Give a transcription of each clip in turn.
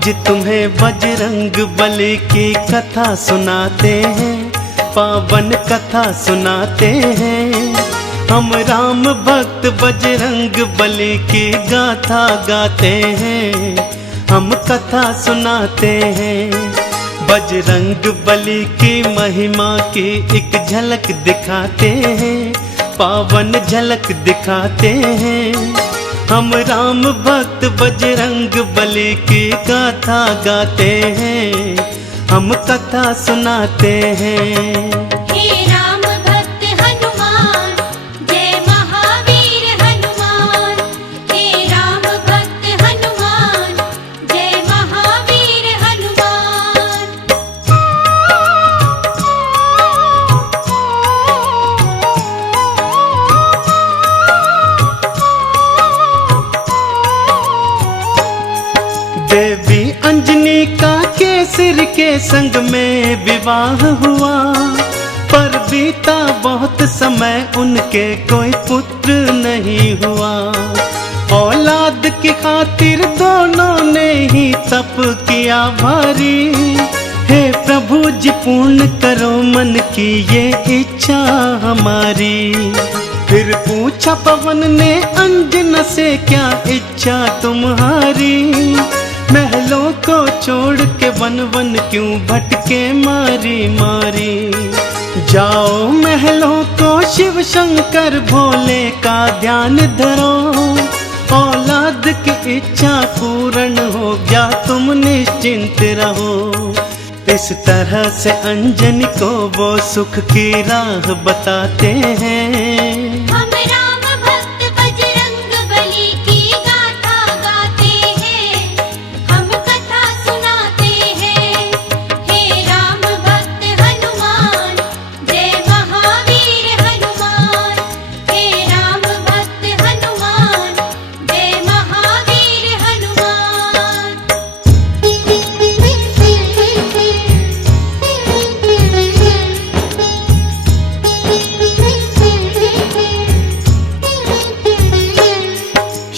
आज तुम्हें बजरंग बली की कथा सुनाते हैं, पावन कथा सुनाते हैं। हम राम भक्त बजरंग बली की गाथा गाते हैं, हम कथा सुनाते हैं। बजरंग बली की महिमा की एक झलक दिखाते हैं, पावन झलक दिखाते हैं। हम राम भक्त बजरंग बली की गाथा गाते हैं, हम कथा सुनाते हैं। हे राम भक्त हनुमान, जय महावीर हनुमान। हे राम भक्त हनुमान, जय महावीर हनुमान। देवी अंजनी का केसर के संग में विवाह हुआ, पर बीता बहुत समय उनके कोई पुत्र नहीं हुआ। औलाद की खातिर दोनों ने ही तप किया भारी। हे प्रभु जी पूर्ण करो मन की ये इच्छा हमारी। फिर पूछा पवन ने अंजना से, क्या इच्छा तुम्हारी? महलों को छोड़ के वन वन क्यों भटके मारी मारी। जाओ महलों को शिव शंकर भोले का ध्यान धरो, औलाद की इच्छा पूर्ण हो गया तुम निश्चिंत रहो। इस तरह से अंजनी को वो सुख की राह बताते हैं। हम राम भक्त बजरंग बली की गाथा गाते हैं, हम कथा सुनाते हैं। हे राम भक्त हनुमान, जय महावीर हनुमान। हे राम भक्त हनुमान, जय महावीर हनुमान।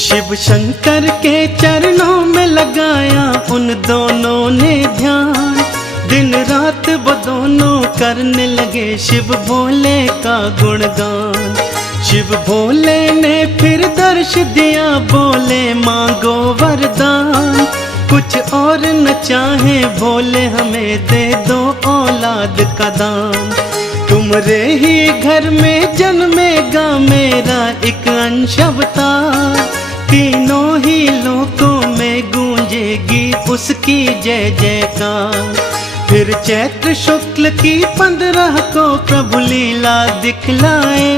शिव शंकर के चरणों में लगाया उन दोनों ने ध्यान। दिन रात वो दोनों करने लगे शिव भोले का गुणगान। शिव भोले ने फिर दर्श दिया, बोले मांगो वरदान। कुछ और न चाहे भोले हमें दे दो औलाद का दान। तुम्हारे ही घर में जन्मेगा मेरा एक अंश अवतार। तीनों ही लोकों में गूंजेगी उसकी जय जयकार। फिर चैत्र शुक्ल की 15 को प्रभु लीला दिखलाए।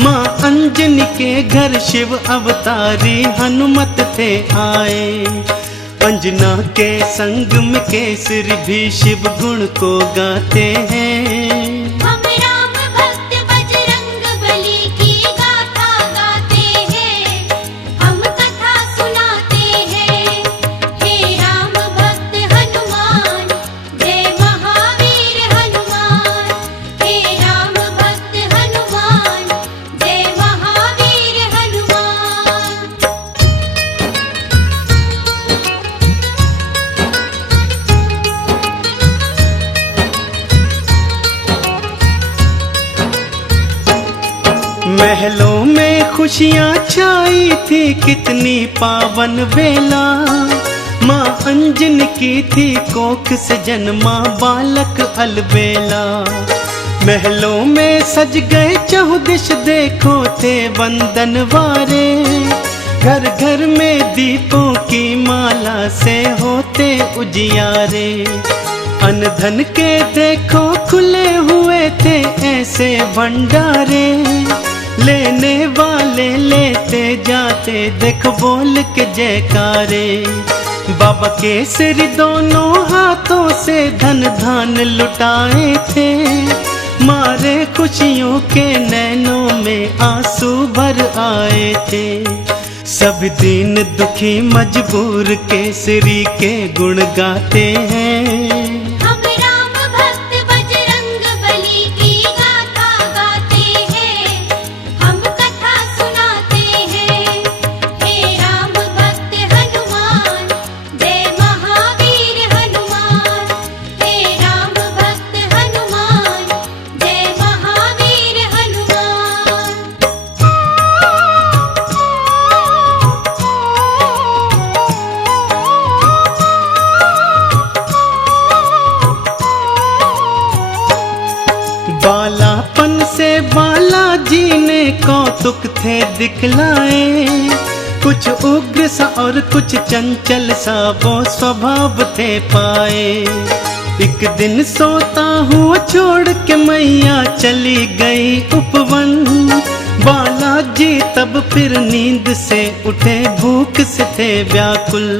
माँ अंजनी के घर शिव अवतारी हनुमत थे आए। अंजना के संग में केसरी भी शिव गुण को गाते हैं। हम राम भक्त बजरंग बली की गाथा गाते हैं, हम कथा सुनाते हैं। हे राम भक्त हनुमान, जय महावीर हनुमान। हे राम भक्त हनुमान, जय महावीर हनुमान। महलों में खुशियाँ छाई थी कितनी पावन बेला। माँ अंजनी की थी कोख से जन्मा बालक अलबेला। महलों में सज गए चहुदिश देखो थे वंदन वारे। घर घर में दीपों की माला से होते उजियारे। अन्न धन के देखो खुले हुए थे ऐसे भंडारे। लेने वाले लेते जाते देख बोल के जयकारे। बाबा केसरी दोनों हाथों से धन धान लुटाए थे। मारे खुशियों के नैनों में आंसू भर आए थे। सब दीन दुखी मजबूर केसरी के गुण गाते हैं। हम राम भक्त बजरंग बली की गाथा गाते हैं, हम कथा सुनाते हैं। हे राम भक्त हनुमान, जय महा कौतुक थे दिखलाए, कुछ उग्र सा और कुछ चंचल सा वो स्वभाव थे पाए। एक दिन सोता हुआ छोड़ के मैया चली गई उपवन, बालाजी तब फिर नींद से उठे, भूख से थे व्याकुल।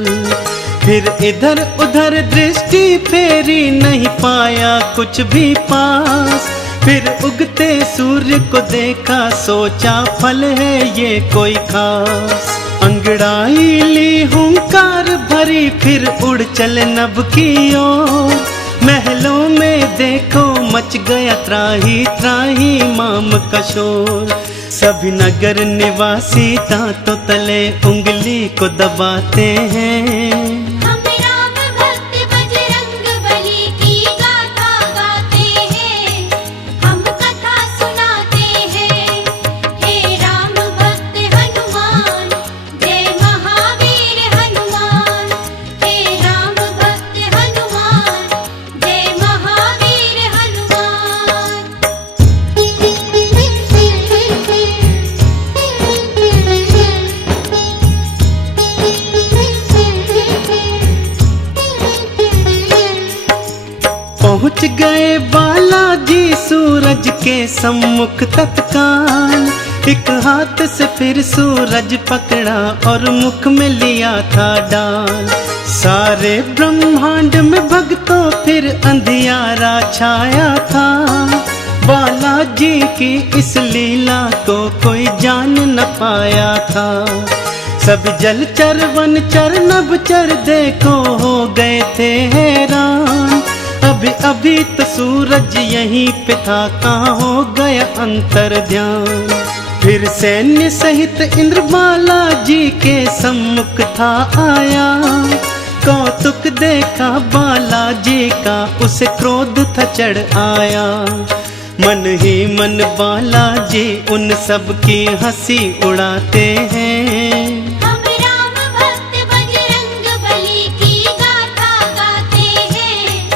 फिर इधर उधर दृष्टि फेरी, नहीं पाया कुछ भी पास। फिर उगते सूर्य को देखा, सोचा फल है ये कोई खास। अंगड़ाई ली हुंकार भरी, फिर उड़ चले नभ की ओर। महलों में देखो मच गया त्राही त्राही माम का शोर। सभी नगर निवासी दांतों तले उंगली को दबाते हैं। हम राम भक्त बजरंग बली की गाथा गाते हैं, हम कथा सुनाते हैं। हे राम भक्त हनुमान, जय महावीर हनुमान। हे राम भक्त हनुमान, जय महावीर हनुमान। पहुँच गए बालाजी सूरज के सम्मुख तत्काल। एक हाथ से फिर सूरज पकड़ा और मुख में लिया था डाल। सारे ब्रह्मांड में भक्तों फिर अंधियारा छाया था। बालाजी की इस लीला को कोई जान न पाया था। सब जलचर वनचर नभचर देखो हो गए थे हैरान। अभी अभी तो सूरज यहीं पे था, कहाँ हो गया अंतर ध्यान। फिर सैन्य सहित इंद्र बालाजी के सम्मुख था आया। कौतुक देखा बालाजी का, उसे क्रोध था चढ़ आया। मन ही मन बालाजी उन सब की हंसी उड़ाते हैं। हम राम भक्त बजरंग बली की गाथा गाते हैं,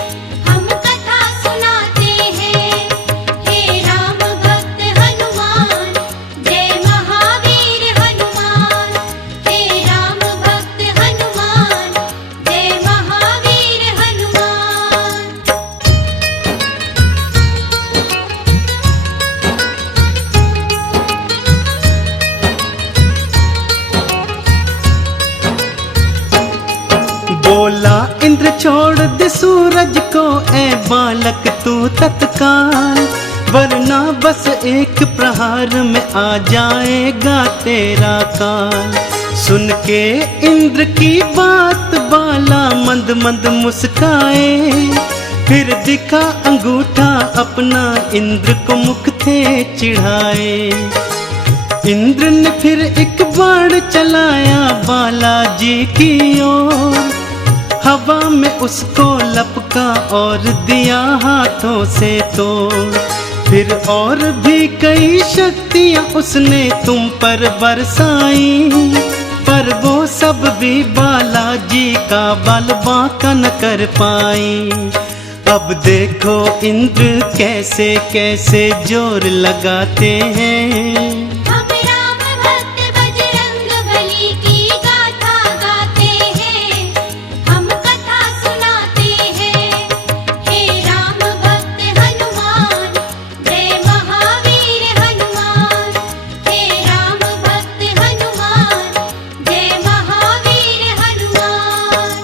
हम कथा सुनाते हैं। हे राम भक्त हनुमान, जय महावीर हनुमान। हे राम भक्त हनुमान, जय महावीर हनुमान। बोला इंद्र छोड़ दे सूरज को, ए बालक तू तत्काल। वरना बस एक प्रहार में आ जाएगा तेरा काल। सुन के इंद्र की बात बाला मंद मंद मुस्काए। फिर दिखा अंगूठा अपना, इंद्र को मुख थे चिढ़ाए। इंद्र ने फिर एक बाण चलाया बालाजी की ओर। हवा में उसको लपका और दिया हाथों से तोड़। फिर और भी कई शक्तियां उसने तुम पर बरसाई, पर वो सब भी बालाजी का बल बांका न कर पाई। अब देखो इंद्र कैसे कैसे जोर लगाते हैं। हम राम भक्त बजरंग बली की गाथा गाते हैं, हम कथा सुनाते हैं। हे राम भक्त हनुमान, जय महावीर हनुमान। हे राम भक्त हनुमान, जय महावीर हनुमान।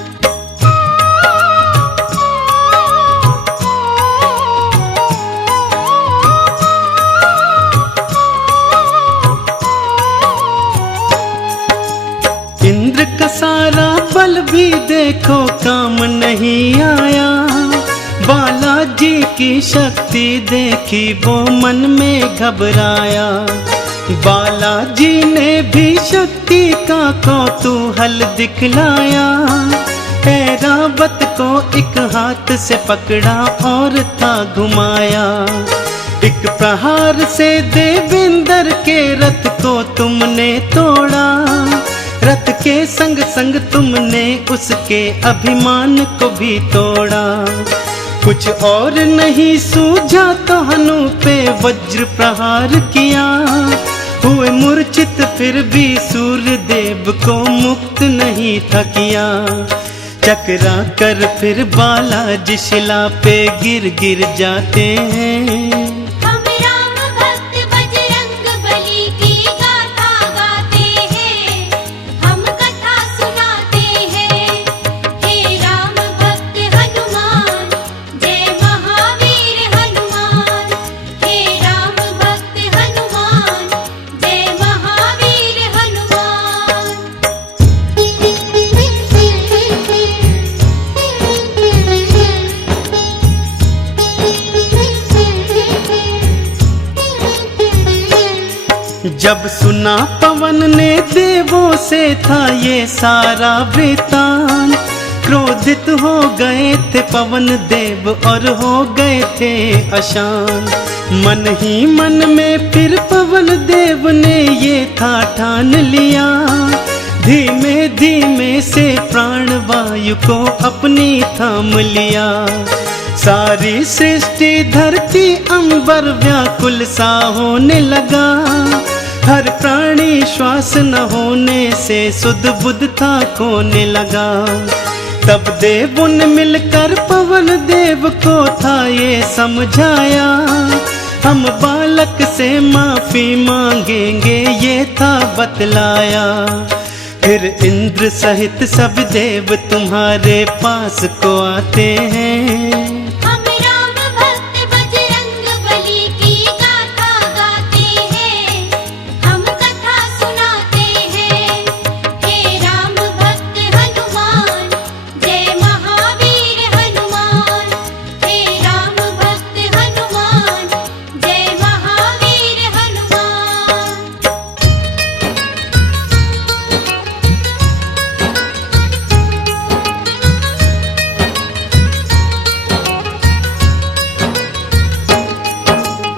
इंद्र का सारा बल भी देखो काम नहीं आया। बालाजी की शक्ति देखी वो मन में घबराया। बालाजी ने भी शक्ति का कौतूहल दिखलाया। ऐरावत को एक हाथ से पकड़ा और था घुमाया। एक प्रहार से देवेंद्र के रथ को तुमने तोड़ा। रथ के संग संग तुमने उसके अभिमान को भी तोड़ा। कुछ और नहीं सूझा तो हनु पे वज्र प्रहार किया। हुए मूर्छित फिर भी सूर्य देव को मुक्त नहीं था किया। चकरा कर फिर बालाजी शिला पे गिर गिर जाते हैं। हम राम भक्त बजरंग बली की गाथा गाते हैं, हम कथा सुनाते हैं। हे राम भक्त हनुमान, जय महावीर हनुमान। हे राम भक्त हनुमान, जय महावीर हनुमान। जब सुना पवन ने देवों से था ये सारा वृतांत, क्रोधित हो गए थे पवन देव और हो गए थे अशांत। मन ही मन में फिर पवन देव ने ये था ठान लिया, धीमे धीमे से प्राण वायु को अपनी थाम लिया। सारी सृष्टि धरती अंबर व्याकुल सा होने लगा, हर प्राणी श्वास न होने से सुध बुध था खोने लगा। तब देवों ने मिलकर पवन देव को था ये समझाया, हम बालक से माफी मांगेंगे ये था बतलाया। फिर इंद्र सहित सब देव तुम्हारे पास को आते हैं। हम राम भक्त बजरंग बली की गाथा गाते हैं, हम कथा सुनाते हैं। हे राम भक्त हनुमान, जय महावीर हनुमान। हे राम भक्त हनुमान, जय महावीर हनुमान।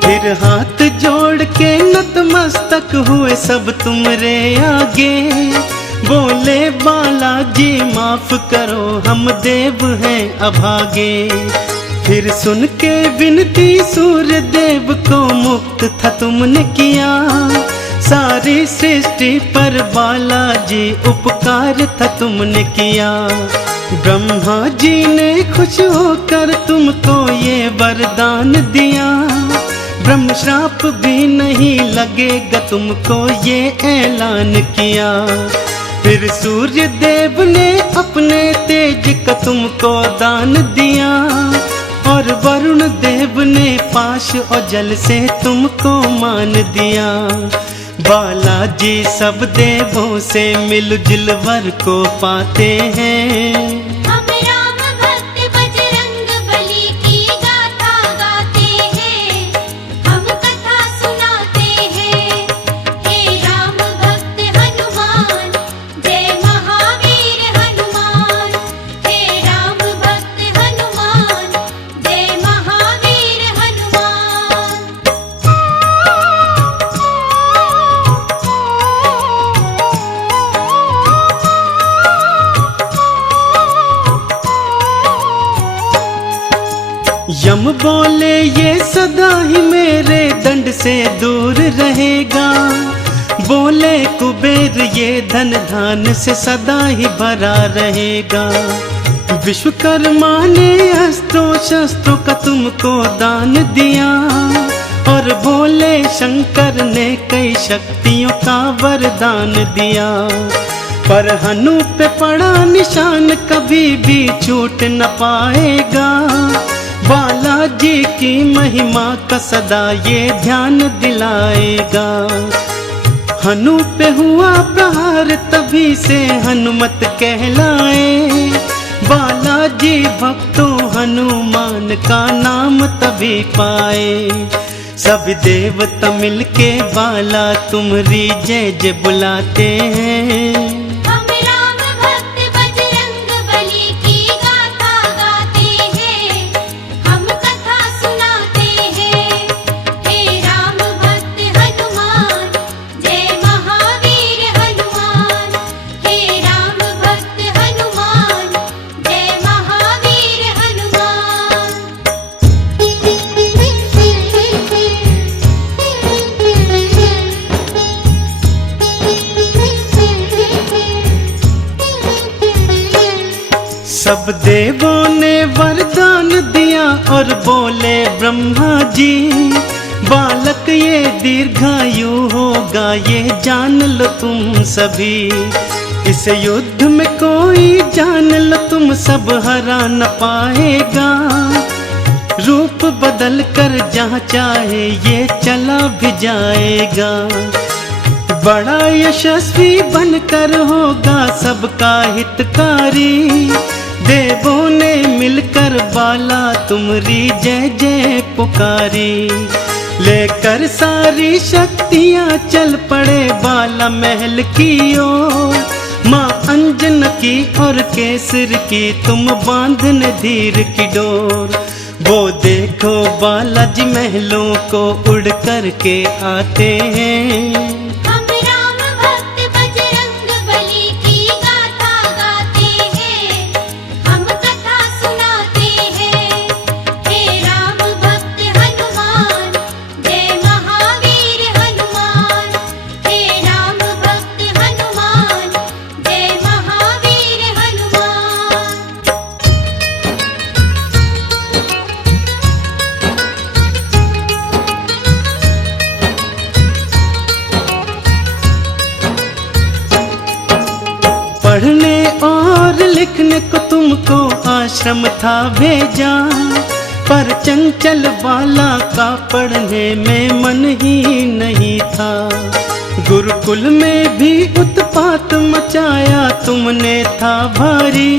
फिर हाथ जोड़ के नतमस्तक हुए सब तुमरे आगे, बोले बालाजी माफ करो हम देव हैं अभागे। फिर सुन के विनती सूर्य देव को मुक्त था तुमने किया, सारी सृष्टि पर बालाजी उपकार था तुमने किया। ब्रह्मा जी ने खुश होकर तुमको ये वरदान दिया, ब्रह्म श्राप भी नहीं लगेगा तुमको ये ऐलान किया। फिर सूर्य देव ने अपने तेज का तुमको दान दिया, और वरुण देव ने पाश और जल से तुमको मान दिया। बालाजी सब देवों से मिलजुल वर को पाते हैं। हम राम भक्त बजरंग बली की गाथा गाते हैं, हम कथा सुनाते हैं। हे राम भक्त हनुमान, जय महावीर हनुमान। हे राम भक्त हनुमान, जय महावीर हनुमान। यम बोले ये सदा ही मेरे दंड से दूर रहेगा, बोले कुबेर ये धन धान से सदा ही भरा रहेगा। विश्वकर्मा ने अस्त्रों शस्त्रों का तुमको दान दिया, और भोले शंकर ने कई शक्तियों का वरदान दिया। पर हनु पे पड़ा निशान कभी भी छूट न पाएगा, बालाजी की महिमा का सदा ये ध्यान दिलाएगा। हनु पे हुआ प्रहार तभी से हनुमत कहलाए, बालाजी भक्तों हनुमान का नाम तभी पाए। सब देवता मिलके बाला तुम्हारी जय जय बुलाते हैं। हम राम भक्त बजरंग बली की गाथा गाते हैं, हम कथा सुनाते हैं। हे राम भक्त हनुमान, जय महावीर हनुमान। हे राम भक्त हनुमान, जय महावीर हनुमान। सब देवों ने वरदान दिया और बोले ब्रह्मा जी, बालक ये दीर्घायु होगा, ये जान लो तुम सभी। इस युद्ध में कोई जान लो तुम सब हरा न पाएगा, रूप बदल कर जहाँ चाहे ये चला भी जाएगा। बड़ा यशस्वी बनकर होगा सबका हितकारी, देवों ने मिलकर बाला तुम्हारी जय जय पुकारी। लेकर सारी शक्तियाँ चल पड़े बाला महल की ओर, माँ अंजन की और केसर की तुम बांधन धीर की डोर। वो देखो बालाजी महलों को उड़ कर के आते हैं, हम राम भक्त बजरंग बली की गाथा गाते हैं, हम कथा सुनाते हैं। हे राम भक्त हनुमान, जय महावीर हनुमान। हे राम भक्त हनुमान, जय महावीर हनुमान। पढ़ने और लिखने को तुमको आश्रम था भेजा, पर चंचल बाला का पढ़ने में मन ही नहीं था। गुरुकुल में भी उत्पात मचाया तुमने था भारी,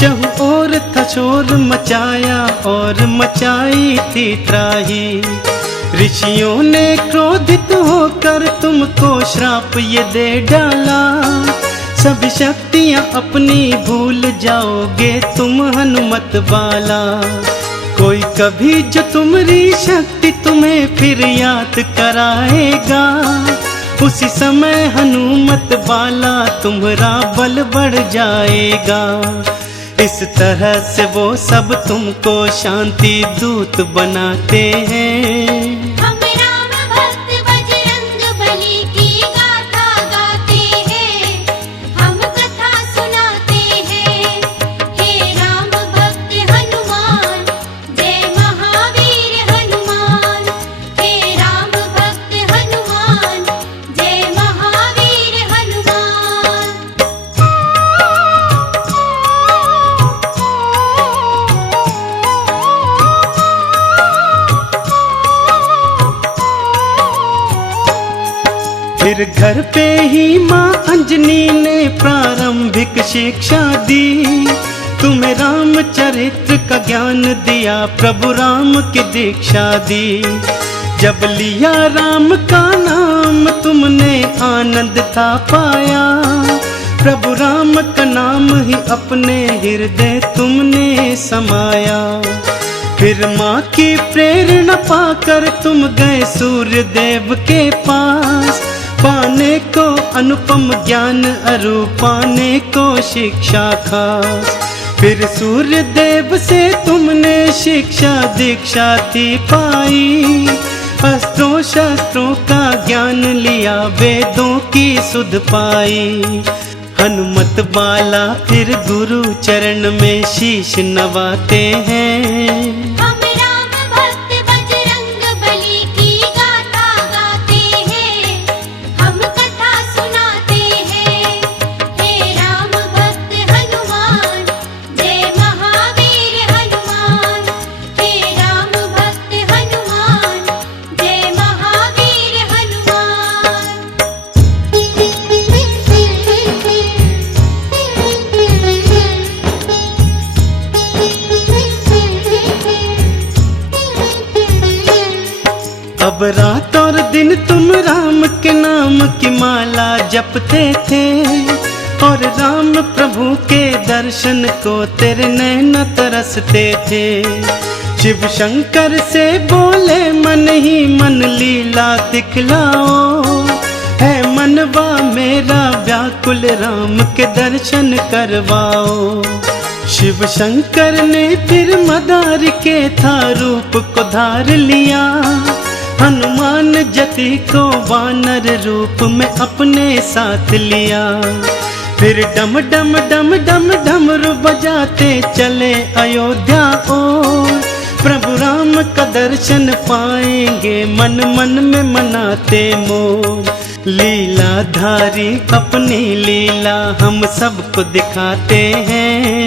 चहु और था शोर मचाया और मचाई थी त्राही। ऋषियों ने क्रोधित होकर तुमको श्राप ये दे डाला, सभी शक्तियाँ अपनी भूल जाओगे तुम हनुमत बाला। कोई कभी जो तुम्हारी शक्ति तुम्हें फिर याद कराएगा, उसी समय हनुमत बाला तुम्हारा बल बढ़ जाएगा। इस तरह से वो सब तुमको शांति दूत बनाते हैं। हम राम भक्त बजरंग बली की गाथा गाते हैं, हम कथा सुनाते हैं। हे राम भक्त हनुमान, जय महावीर हनुमान। हे राम भक्त हनुमान, जय महावीर हनुमान। फिर घर पे ही माँ अंजनी ने प्रारंभिक शिक्षा दी, तुम्हें रामचरित्र का ज्ञान दिया, प्रभु राम की दीक्षा दी। जब लिया राम का नाम तुमने आनंद था पाया, प्रभु राम का नाम ही अपने हृदय तुमने समाया। फिर माँ की प्रेरणा पाकर तुम गए सूर्य देव के पास, पाने को अनुपम ज्ञान अरु पाने को शिक्षा खास। फिर सूर्य देव से तुमने शिक्षा दीक्षा थी पाई, अस्त्रों शस्त्रों का ज्ञान लिया, वेदों की सुध पाई। हनुमत बाला फिर गुरु चरण में शीश नवाते हैं। हम राम भक्त बजरंग बली की गाथा गाते हैं, हम कथा सुनाते हैं। हे राम भक्त हनुमान, जय महावीर हनुमान। हे राम भक्त हनुमान, जय महावीर हनुमान। अब रात और दिन तुम राम के नाम की माला जपते थे, और राम प्रभु के दर्शन को तेरे नैन तरसते थे। शिव शंकर से बोले मन ही मन लीला दिखलाओ, है मनवा मेरा व्याकुल राम के दर्शन करवाओ। शिव शंकर ने फिर मदार के था रूप को धार लिया, हनुमान जति को वानर रूप में अपने साथ लिया। फिर डम डम डम डम डमरू बजाते चले अयोध्या ओर। प्रभु राम का दर्शन पाएंगे मन मन में मनाते मोर। लीलाधारी अपनी लीला हम सबको दिखाते हैं।